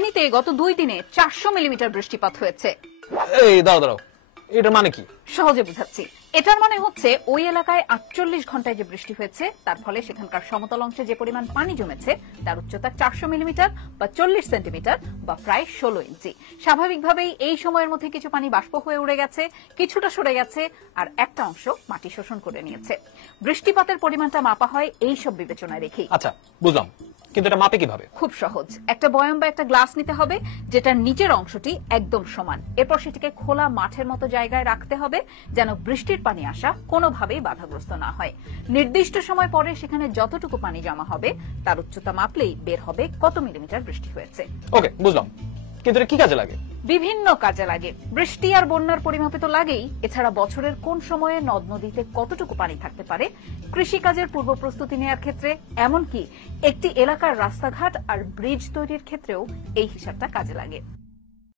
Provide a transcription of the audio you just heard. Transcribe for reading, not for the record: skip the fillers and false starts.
ফেনীতে গত 2 দিনে 400 মিলিমিটার বৃষ্টিপাত হয়েছে। এই দাঁড়াও, এটার মানে কি? সহজে বুঝাচ্ছি। এটার মানে হচ্ছে ওই এলাকায় 48 ঘন্টায় যে বৃষ্টি হয়েছে তার ফলে সেখানকার সমতল অংশে যে পরিমাণ পানি জমেছে তার উচ্চতা 400 মিলিমিটার বা 40 সেন্টিমিটার বা প্রায় 16 ইঞ্চি। স্বাভাবিকভাবেই এই সময়ের মধ্যে কিছু পানি বাষ্প হয়ে উড়ে গেছে, কিছুটা সরে গেছে, আর একটা অংশ মাটি শোষণ করে নিয়েছে। বৃষ্টিপাতের পরিমাণটা মাপা হয় এই সব বিবেচনায় রেখেই। আচ্ছা, বুঝলাম, কিন্তু এটা মাপে কিভাবে? খুব সহজ। একটা বয়াম বা একটা গ্লাস নিতে হবে যেটার নিচের অংশটি একদম সমান। এরপর সেটিকে খোলা মাঠের মতো জায়গায় রাখতে হবে যেন বৃষ্টির পানি আসা কোনোভাবেই বাধাগ্রস্ত না হয়। নির্দিষ্ট সময় পরে সেখানে যতটুকু পানি জমা হবে তার উচ্চতা মাপলেই বের হবে কত মিলিমিটার বৃষ্টি হয়েছে। ওকে, বুঝলাম, কিন্তু এটা কি কাজে লাগে? বিভিন্ন কাজে লাগে। বৃষ্টি আর বন্যার পরিমাপে তো লাগেই, এছাড়া বছরের কোন সময়ে নদ নদীতে কতটুকু পানি থাকতে পারে, কৃষিকাজের পূর্ব প্রস্তুতি নেওয়ার ক্ষেত্রে, এমনকি একটি এলাকার রাস্তাঘাট আর ব্রিজ তৈরির ক্ষেত্রেও এই হিসাবটা কাজে লাগে।